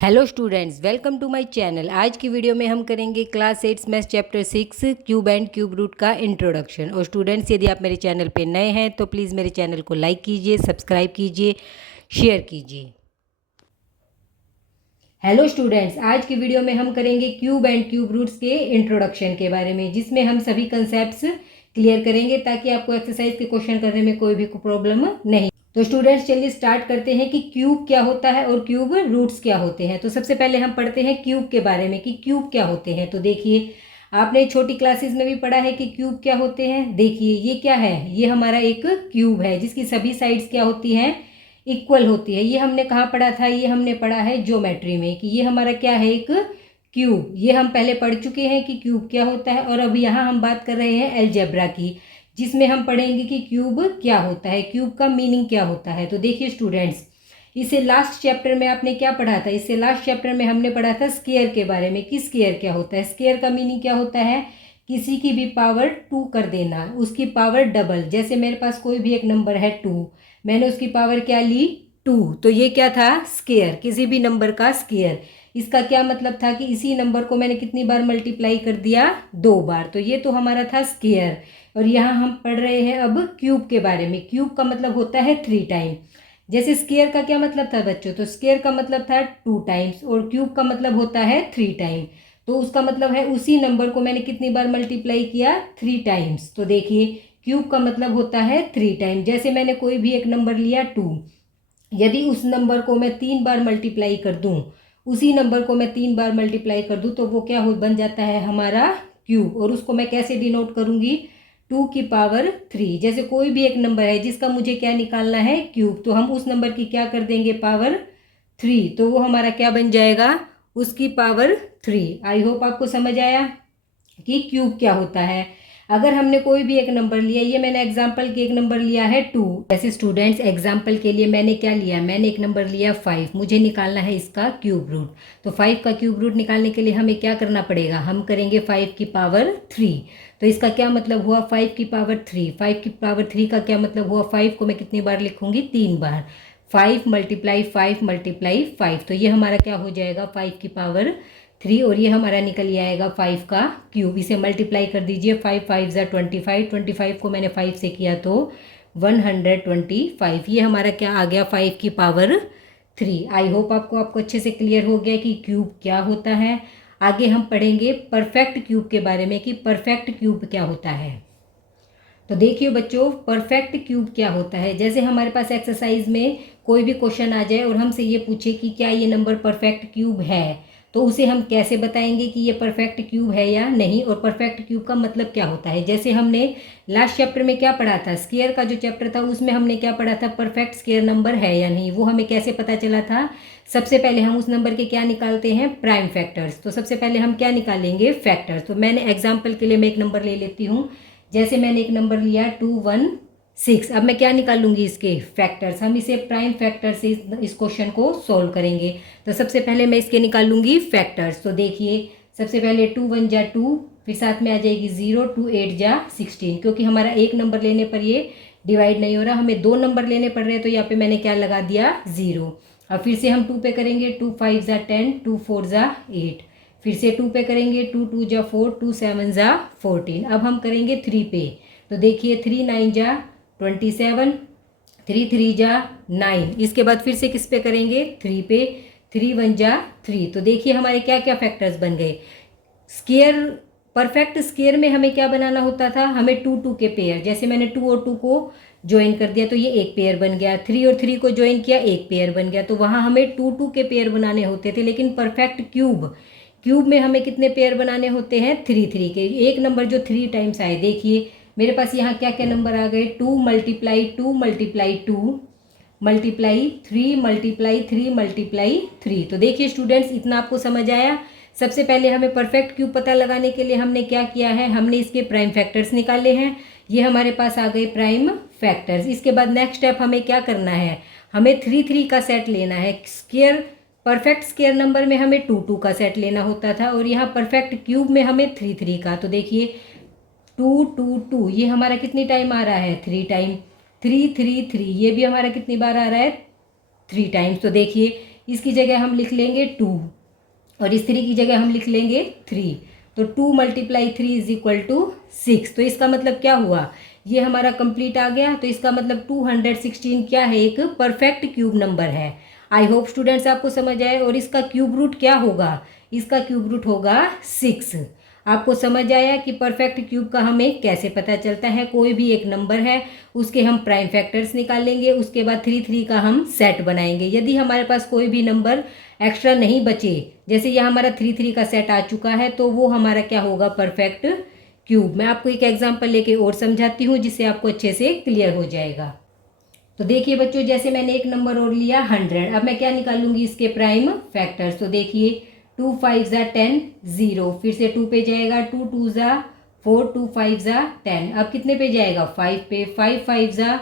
Hello students, welcome to my channel. आज की video में हम करेंगे class 8 math chapter 6 cube and cube root का इंट्रोडक्शन। और स्टूडेंट्स, यदि आप मेरे चैनल पे नए हैं तो प्लीज़ मेरे चैनल को लाइक कीजिए, सब्सक्राइब कीजिए, शेयर कीजिए। हेलो स्टूडेंट्स, आज की वीडियो में हम करेंगे क्यूब एंड क्यूब रूट्स के इंट्रोडक्शन के बारे में, जिसमें हम सभी कंसेप्ट्स क्लियर करेंगे ताकि आपको एक्सरसाइज के क्वेश्चन करने में कोई भी प्रॉब्लम नहीं। तो स्टूडेंट्स, चलिए स्टार्ट करते हैं कि क्यूब क्या होता है और क्यूब रूट्स क्या होते हैं। तो सबसे पहले हम पढ़ते हैं क्यूब के बारे में कि क्यूब क्या होते हैं। तो देखिए, आपने छोटी क्लासेस में भी पढ़ा है कि क्यूब क्या होते हैं। देखिए, ये क्या है, ये हमारा एक क्यूब है जिसकी सभी साइड्स क्या होती हैं, इक्वल होती है। ये हमने कहाँ पढ़ा था, ये हमने पढ़ा है ज्योमेट्री में कि ये हमारा क्या है, एक क्यूब। ये हम पहले पढ़ चुके हैं कि क्यूब क्या होता है। और अब यहाँ हम बात कर रहे हैं अलजेब्रा की, जिसमें हम पढ़ेंगे कि क्यूब क्या होता है, क्यूब का मीनिंग क्या होता है। तो देखिए स्टूडेंट्स, इससे लास्ट चैप्टर में आपने क्या पढ़ा था, इससे लास्ट चैप्टर में हमने पढ़ा था स्क्वायर के बारे में कि स्क्वायर क्या होता है। स्क्वायर का मीनिंग क्या होता है, किसी की भी पावर 2 कर देना, उसकी पावर डबल। जैसे मेरे पास कोई भी एक नंबर है 2, मैंने उसकी पावर क्या ली, 2, तो ये क्या था, स्क्वायर, किसी भी नंबर का स्क्वायर। इसका क्या मतलब था कि इसी नंबर को मैंने कितनी बार मल्टीप्लाई कर दिया, 2 बार। तो ये तो हमारा था स्क्वायर। और यहाँ हम पढ़ रहे हैं अब क्यूब के बारे में। क्यूब का मतलब होता है 3 टाइम। जैसे स्क्वायर का क्या मतलब था बच्चों, तो स्क्वायर का मतलब था 2 टाइम्स, और क्यूब का मतलब होता है 3 टाइम। तो उसका मतलब है उसी नंबर को मैंने कितनी बार मल्टीप्लाई किया, 3 टाइम्स। तो देखिए, क्यूब का मतलब होता है 3 टाइम। जैसे मैंने कोई भी एक नंबर लिया 2, यदि उस नंबर को मैं 3 बार मल्टीप्लाई कर दूं, उसी नंबर को मैं 3 बार मल्टीप्लाई कर दूं, तो वो क्या हो बन जाता है हमारा क्यूब। और उसको मैं कैसे डिनोट करूंगी, 2 की पावर 3। जैसे कोई भी एक नंबर है जिसका मुझे क्या निकालना है, क्यूब, तो हम उस नंबर की क्या कर देंगे, पावर 3। तो वो हमारा क्या बन जाएगा, उसकी पावर 3। आई होप आपको समझ आया कि क्यूब क्या होता है। अगर हमने कोई भी एक नंबर लिया, ये मैंने एग्जाम्पल के एक नंबर लिया है 2। जैसे स्टूडेंट्स, एग्जाम्पल के लिए मैंने क्या लिया, मैंने एक नंबर लिया 5, मुझे निकालना है इसका क्यूब रूट। तो 5 का क्यूब रूट निकालने के लिए हमें क्या करना पड़ेगा, हम करेंगे 5 की पावर 3। तो इसका क्या मतलब हुआ, 5 की पावर 3। 5 की पावर 3 का क्या मतलब हुआ, 5 को मैं कितनी बार लिखूंगी, 3 बार। 5 मल्टीप्लाई 5 मल्टीप्लाई 5, तो ये हमारा क्या हो जाएगा, 5 की पावर 3। और ये हमारा निकल आएगा 5 का क्यूब। इसे मल्टीप्लाई कर दीजिए, 5 5 ज़ा 25, 25 को मैंने 5 से किया तो 125। ये हमारा क्या आ गया, 5 की पावर 3। आई होप आपको अच्छे से क्लियर हो गया कि क्यूब क्या होता है। आगे हम पढ़ेंगे परफेक्ट क्यूब के बारे में कि परफेक्ट क्यूब क्या होता है। तो देखिए बच्चों, परफेक्ट क्यूब क्या होता है। जैसे हमारे पास एक्सरसाइज में कोई भी क्वेश्चन आ जाए और हमसे ये पूछे कि क्या ये नंबर परफेक्ट क्यूब है, तो उसे हम कैसे बताएंगे कि ये परफेक्ट क्यूब है या नहीं, और परफेक्ट क्यूब का मतलब क्या होता है। जैसे हमने लास्ट चैप्टर में क्या पढ़ा था, स्क्वायर का जो चैप्टर था, उसमें हमने क्या पढ़ा था, परफेक्ट स्क्वायर नंबर है या नहीं, वो हमें कैसे पता चला था। सबसे पहले हम उस नंबर के क्या निकालते हैं, प्राइम फैक्टर्स। तो सबसे पहले हम क्या निकालेंगे, फैक्टर्स। तो मैंने एग्जाम्पल के लिए मैं एक नंबर ले लेती हूँ। जैसे मैंने एक नंबर लिया 216। अब मैं क्या निकालूंगी, इसके फैक्टर्स। हम इसे प्राइम फैक्टर से इस क्वेश्चन को सॉल्व करेंगे। तो सबसे पहले मैं इसके निकालूंगी फैक्टर्स। तो देखिए, सबसे पहले 2 1 जा 2, फिर साथ में आ जाएगी 0, 2 8 जा 16। क्योंकि हमारा एक नंबर लेने पर ये डिवाइड नहीं हो रहा, हमें 2 नंबर लेने पड़ रहे हैं, तो यहाँ पे मैंने क्या लगा दिया, 0। अब फिर से हम 2 पे करेंगे, 2 5 जा 10, 2 4 जा 8। फिर से 2 पे करेंगे, 2 2 जा 4, 2 7 जा 14। अब हम करेंगे 3 पे। तो देखिए, 3 9 जा 27, 3 3 जा 9। इसके बाद फिर से किस पे करेंगे, 3 पे, 3 1 जा 3। तो देखिए हमारे क्या क्या फैक्टर्स बन गए। स्क्वायर, परफेक्ट स्क्वायर में हमें क्या बनाना होता था, हमें 2 2 के पेयर। जैसे मैंने 2 और 2 को ज्वाइन कर दिया तो ये एक पेयर बन गया, 3 और 3 को ज्वाइन किया, एक पेयर बन गया। तो वहाँ हमें 2 2 के पेयर बनाने होते थे। लेकिन परफेक्ट क्यूब, क्यूब में हमें कितने पेयर बनाने होते हैं, 3 3 के। एक नंबर जो 3 टाइम्स आए, देखिए मेरे पास यहाँ क्या क्या नंबर आ गए, 2 multiply 2 multiply 2 multiply 3 multiply 3 multiply 3। तो देखिए स्टूडेंट्स, इतना आपको समझ आया। सबसे पहले हमें परफेक्ट क्यूब पता लगाने के लिए हमने क्या किया है, हमने इसके प्राइम फैक्टर्स निकाले हैं। ये हमारे पास आ गए प्राइम फैक्टर्स। इसके बाद नेक्स्ट स्टेप हमें क्या करना है, हमें 3 3 का सेट लेना है। स्क्वायर, परफेक्ट स्क्वायर नंबर में हमें 2 2 का सेट लेना होता था, और यहाँ परफेक्ट क्यूब में हमें 3 3 का। तो देखिए 2 2 2, ये हमारा कितनी टाइम आ रहा है, 3 टाइम। 3 3 3, ये भी हमारा कितनी बार आ रहा है, 3 टाइम्स। तो देखिए इसकी जगह हम लिख लेंगे 2 और इस 3 की जगह हम लिख लेंगे 3। तो 2 × 3 = 6। तो इसका मतलब क्या हुआ, ये हमारा कंप्लीट आ गया। तो इसका मतलब 216 क्या है, एक परफेक्ट क्यूब नंबर है। आई होप स्टूडेंट्स आपको समझ आए। और इसका क्यूब रूट क्या होगा, इसका क्यूब रूट होगा 6। आपको समझ आया कि परफेक्ट क्यूब का हमें कैसे पता चलता है। कोई भी एक नंबर है उसके हम प्राइम फैक्टर्स निकाल लेंगे, उसके बाद 3 का हम सेट बनाएंगे। यदि हमारे पास कोई भी नंबर एक्स्ट्रा नहीं बचे, जैसे यह हमारा 3 का सेट आ चुका है, तो वो हमारा क्या होगा, परफेक्ट क्यूब। मैं आपको एक एग्जांपल लेके और समझाती हूँ जिससे आपको अच्छे से क्लियर हो जाएगा। तो देखिए बच्चों, जैसे मैंने एक नंबर और लिया 100। अब मैं क्या निकालूंगी, इसके प्राइम फैक्टर्स। तो देखिए 2 × 5 = 10, 0। फिर से 2 पे जाएगा, 2 × 2 = 4, 2 × 5 = 10। अब कितने पे जाएगा, 5 पे, 5 × 5 =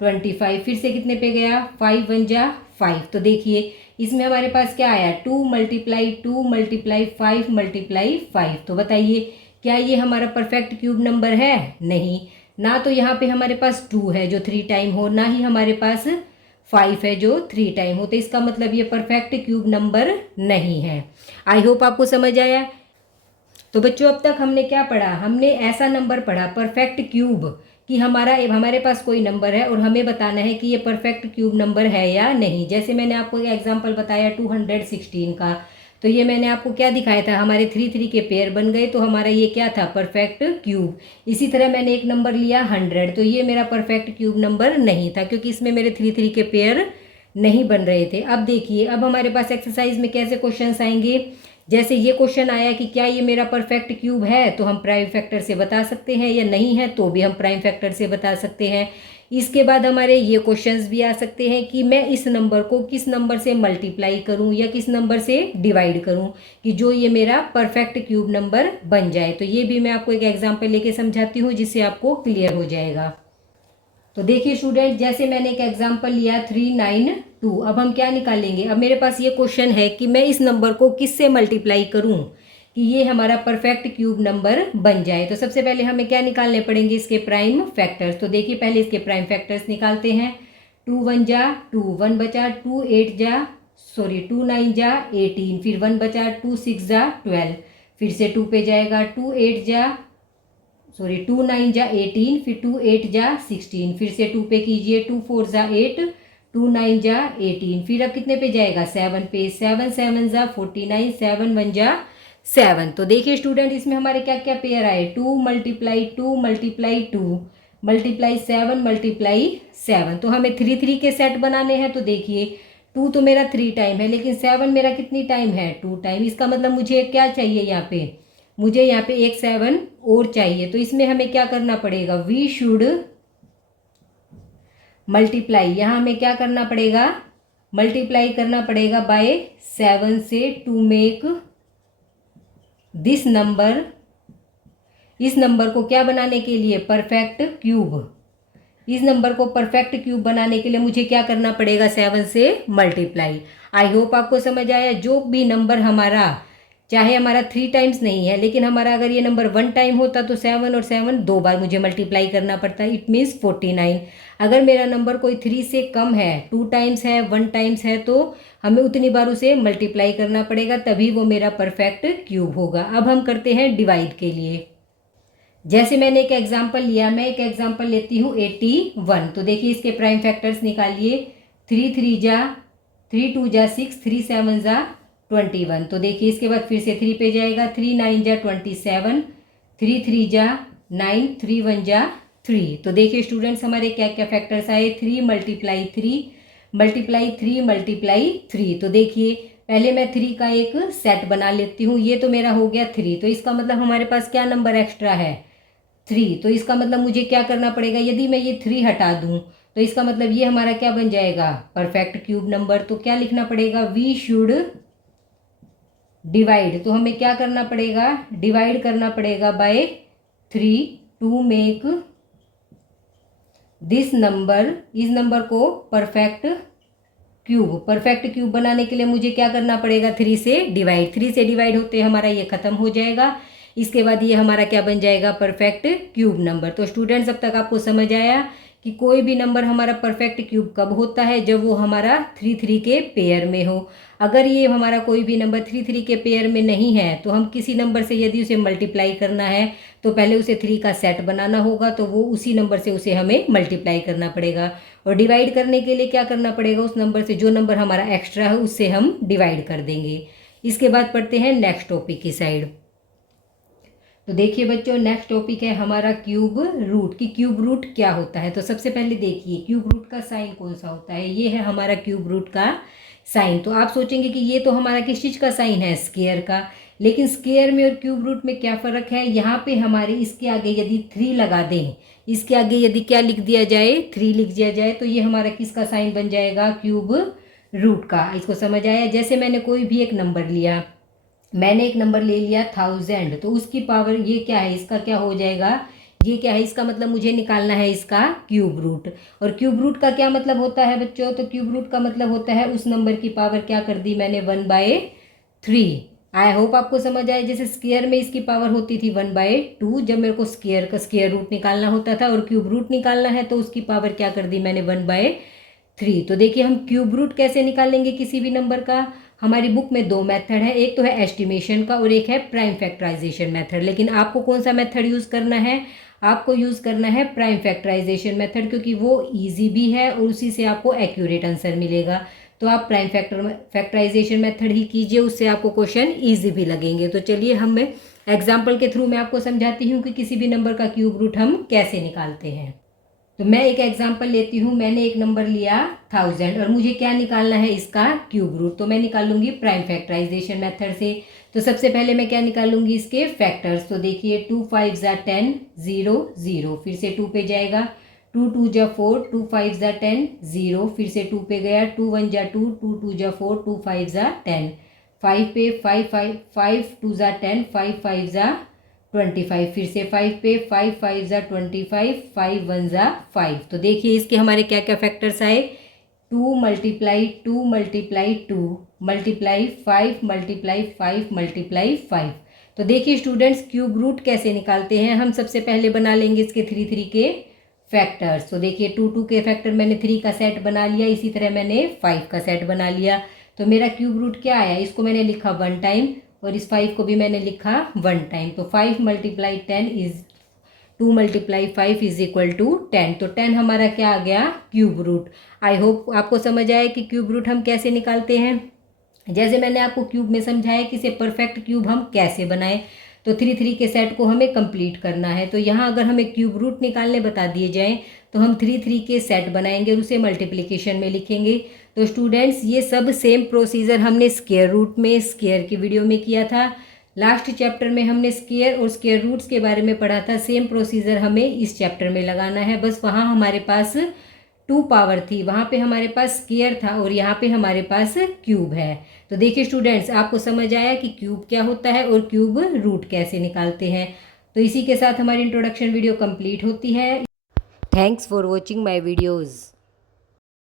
25। फिर से कितने पे गया, 5 × 1 = 5। तो देखिए इसमें हमारे पास क्या आया, 2 × 2 × 5 × 5। तो बताइए क्या ये हमारा परफेक्ट क्यूब नंबर है, नहीं। ना तो यहाँ पे हमारे पास 2 है जो 3 टाइम हो, ना ही हमारे पास 5 है जो 3 टाइम हो। तो इसका मतलब ये परफेक्ट क्यूब नंबर नहीं है। आई होप आपको समझ आया। तो बच्चों अब तक हमने क्या पढ़ा, हमने ऐसा नंबर पढ़ा परफेक्ट क्यूब, कि हमारे पास कोई नंबर है और हमें बताना है कि ये परफेक्ट क्यूब नंबर है या नहीं। जैसे मैंने आपको एक एग्जांपल बताया 216 का, तो ये मैंने आपको क्या दिखाया था, हमारे 3 के पेयर बन गए, तो हमारा ये क्या था, परफेक्ट क्यूब। इसी तरह मैंने एक नंबर लिया 100, तो ये मेरा परफेक्ट क्यूब नंबर नहीं था, क्योंकि इसमें मेरे 3 के पेयर नहीं बन रहे थे। अब देखिए, अब हमारे पास एक्सरसाइज में कैसे क्वेश्चंस आएंगे। जैसे ये क्वेश्चन आया कि क्या ये मेरा परफेक्ट क्यूब है, तो हम प्राइम फैक्टर से बता सकते हैं, या नहीं है तो भी हम प्राइम फैक्टर से बता सकते हैं। इसके बाद हमारे ये क्वेश्चंस भी आ सकते हैं कि मैं इस नंबर को किस नंबर से मल्टीप्लाई करूं या किस नंबर से डिवाइड करूं कि जो ये मेरा परफेक्ट क्यूब नंबर बन जाए। तो ये भी मैं आपको एक एग्जांपल लेके समझाती हूँ जिससे आपको क्लियर हो जाएगा। तो देखिए स्टूडेंट, जैसे मैंने एक एग्जांपल लिया 392। अब हम क्या निकालेंगे, अब मेरे पास ये क्वेश्चन है कि मैं इस नंबर को किससे मल्टीप्लाई करूं कि ये हमारा परफेक्ट क्यूब नंबर बन जाए। तो सबसे पहले हमें क्या निकालने पड़ेंगे, इसके प्राइम फैक्टर्स। तो देखिए पहले इसके प्राइम फैक्टर्स निकालते हैं। 2 × 1 = 2, 1 बचा, 2 9 = 18, फिर 1 बचा, 2 6 = 12, फिर से 2 पे जाएगा, 2 9 = 18, फिर 2 8 = 16, फिर से 2 पे कीजिए, 2 4 = 8, 2 9 = 18, फिर अब कितने पे जाएगा, 7 पे, 7 7 = 49, 7 1 = 7। तो देखिए स्टूडेंट, इसमें हमारे क्या क्या पेयर आए, 2 × 2 × 2 × 7 × 7। तो हमें 3 के सेट बनाने हैं। तो देखिए 2 तो मेरा 3 टाइम है, लेकिन 7 मेरा कितनी टाइम है, 2 टाइम। इसका मतलब मुझे क्या चाहिए, यहाँ पे मुझे यहाँ पे एक 7 और चाहिए। तो इसमें हमें क्या करना पड़ेगा, वी शुड मल्टीप्लाई। यहाँ हमें क्या करना पड़ेगा, मल्टीप्लाई करना पड़ेगा बाय 7 से टू मेक दिस नंबर, इस नंबर को क्या बनाने के लिए, परफेक्ट क्यूब। इस नंबर को परफेक्ट क्यूब बनाने के लिए मुझे क्या करना पड़ेगा, 7 से मल्टीप्लाई। आई होप आपको समझ आया। जो भी नंबर हमारा, चाहे हमारा 3 टाइम्स नहीं है, लेकिन हमारा अगर ये नंबर 1 टाइम होता तो 7 और 7 2 बार मुझे मल्टीप्लाई करना पड़ता है, इट मीन्स 49। अगर मेरा नंबर कोई 3 से कम है, 2 टाइम्स है, 1 टाइम्स है, तो हमें उतनी बार उसे मल्टीप्लाई करना पड़ेगा, तभी वो मेरा परफेक्ट क्यूब होगा। अब हम करते हैं डिवाइड के लिए। जैसे मैंने एक एग्जाम्पल लिया, मैं एक एग्जाम्पल लेती हूँ 81। तो देखिए इसके प्राइम फैक्टर्स निकालिए। 3 3 = 3 2 = 6, 3 7 = 21। तो देखिए इसके बाद फिर से 3 पे जाएगा, 3 9 = 27, 3 3 = 9, 3 1 = 3। तो देखिए स्टूडेंट्स, हमारे क्या क्या फैक्टर्स आए, 3 × 3 × 3 × 3। तो देखिए पहले मैं 3 का एक सेट बना लेती हूँ। ये तो मेरा हो गया 3, तो इसका मतलब हमारे पास क्या नंबर एक्स्ट्रा है, 3। तो इसका मतलब मुझे क्या करना पड़ेगा, यदि मैं ये 3 हटा दूं तो इसका मतलब ये हमारा क्या बन जाएगा, परफेक्ट क्यूब नंबर। तो क्या लिखना पड़ेगा, वी शुड डिवाइड। तो हमें क्या करना पड़ेगा, डिवाइड करना पड़ेगा by 3 to make this number, इस नंबर को परफेक्ट क्यूब। परफेक्ट क्यूब बनाने के लिए मुझे क्या करना पड़ेगा, 3 से डिवाइड। 3 से डिवाइड होते हमारा ये खत्म हो जाएगा। इसके बाद ये हमारा क्या बन जाएगा, परफेक्ट क्यूब नंबर। तो स्टूडेंट्स, अब तक आपको समझ आया कि कोई भी नंबर हमारा परफेक्ट क्यूब कब होता है, जब वो हमारा 3 के पेयर में हो। अगर ये हमारा कोई भी नंबर 3 3 के पेयर में नहीं है तो हम किसी नंबर से यदि उसे मल्टीप्लाई करना है तो पहले उसे 3 का सेट बनाना होगा, तो वो उसी नंबर से उसे हमें मल्टीप्लाई करना पड़ेगा। और डिवाइड करने के लिए क्या करना पड़ेगा, उस नंबर से जो नंबर हमारा एक्स्ट्रा है उससे हम डिवाइड कर देंगे। इसके बाद पढ़ते हैं नेक्स्ट टॉपिक की साइड। तो देखिए बच्चों, नेक्स्ट टॉपिक है हमारा क्यूब रूट की क्यूब रूट क्या होता है। तो सबसे पहले देखिए क्यूब रूट का साइन कौन सा होता है। ये है हमारा क्यूब रूट का साइन। तो आप सोचेंगे कि ये तो हमारा किस चीज़ का साइन है, स्क्वायर का। लेकिन स्क्वायर में और क्यूब रूट में क्या फ़र्क है, यहाँ पे हमारे इसके आगे यदि 3 लगा दें, इसके आगे यदि क्या लिख दिया जाए, 3 लिख दिया जाए, तो ये हमारा किसका साइन बन जाएगा, क्यूब रूट का। इसको समझ आया। जैसे मैंने कोई भी एक नंबर लिया, मैंने एक नंबर ले लिया 1000, तो उसकी पावर ये क्या है, इसका क्या हो जाएगा, ये क्या है, इसका मतलब मुझे निकालना है इसका क्यूब रूट। और क्यूब रूट का क्या मतलब होता है बच्चों, तो क्यूब रूट का मतलब होता है उस नंबर की पावर क्या कर दी मैंने 1/3। आई होप आपको समझ आए। जैसे स्क्वायर में इसकी पावर होती थी 1/2, जब मेरे को स्क्वायर का स्क्वायर रूट निकालना होता था, और क्यूब रूट निकालना है तो उसकी पावर क्या कर दी मैंने 1/3। तो देखिए हम क्यूब रूट कैसे निकालेंगे किसी भी नंबर का। हमारी बुक में 2 मेथड है, एक तो है एस्टिमेशन का और एक है प्राइम फैक्टराइजेशन मेथड। लेकिन आपको कौन सा मेथड यूज़ करना है, आपको यूज़ करना है प्राइम फैक्टराइजेशन मेथड, क्योंकि वो इजी भी है और उसी से आपको एक्यूरेट आंसर मिलेगा। तो आप प्राइम फैक्टराइजेशन मेथड ही कीजिए, उससे आपको क्वेश्चन ईजी भी लगेंगे। तो चलिए हम एग्जाम्पल के थ्रू मैं आपको समझाती हूँ कि किसी भी नंबर का क्यूब रूट हम कैसे निकालते हैं। तो मैं एक एग्जांपल लेती हूँ। मैंने एक नंबर लिया 1000 और मुझे क्या निकालना है, इसका क्यूब रूट। तो मैं निकालूंगी प्राइम फैक्टराइजेशन मेथड से। तो सबसे पहले मैं क्या निकालूंगी, इसके फैक्टर्स। तो देखिए 2 5 ज़ा 10, 0 0, फिर से 2 पे जाएगा, 2 2 ज़ा 4, 2 5 ज़ा 10, 0, फिर से 2 पे गया, 2 1 ज़ा 2, 2 2 ज़ा 4, 2 5 ज़ा 10, 5 पे 5 5 5 2 ज़ा 10, 5 5 ज़ा 25, फिर से 5 पे, 5 5 ज़ा 25, 5 1 ज़ा 5। तो देखिए इसके हमारे क्या क्या फैक्टर्स आए, 2 multiply 2 multiply 2 multiply 5 multiply 5 multiply 5। तो देखिए स्टूडेंट्स, क्यूब रूट कैसे निकालते हैं। हम सबसे पहले बना लेंगे इसके 3 3 के फैक्टर्स। तो देखिए 2 2 के फैक्टर मैंने 3 का सेट बना लिया, इसी तरह मैंने 5 का सेट बना लिया। तो मेरा क्यूब रूट क्या आया, इसको मैंने लिखा 1 टाइम और इस 5 को भी मैंने लिखा 1 टाइम। तो 5 multiply 10 is 2 multiply 5 is equal to 10। तो 10 हमारा क्या आ गया, क्यूब रूट। आई होप आपको समझ आया कि क्यूब रूट हम कैसे निकालते हैं। जैसे मैंने आपको क्यूब में समझाया कि इसे परफेक्ट क्यूब हम कैसे बनाएं। तो 3 3 के सेट को हमें कंप्लीट करना है। तो यहाँ अगर हमें क्यूब रूट निकालने बता दिए जाएं तो हम 3 3 के सेट बनाएंगे और उसे मल्टीप्लिकेशन में लिखेंगे। तो स्टूडेंट्स, ये सब सेम प्रोसीजर हमने स्क्वायर रूट में, स्क्वायर की वीडियो में किया था। लास्ट चैप्टर में हमने स्क्वायर और स्क्वायर रूट्स के बारे में पढ़ा था। सेम प्रोसीजर हमें इस चैप्टर में लगाना है। बस वहाँ हमारे पास 2 पावर थी, वहाँ पे हमारे पास स्क्वायर था और यहाँ पे हमारे पास क्यूब है। तो देखिए स्टूडेंट्स, आपको समझ आया कि क्यूब क्या होता है और क्यूब रूट कैसे निकालते हैं। तो इसी के साथ हमारी इंट्रोडक्शन वीडियो कंप्लीट होती है। Thanks for watching my videos.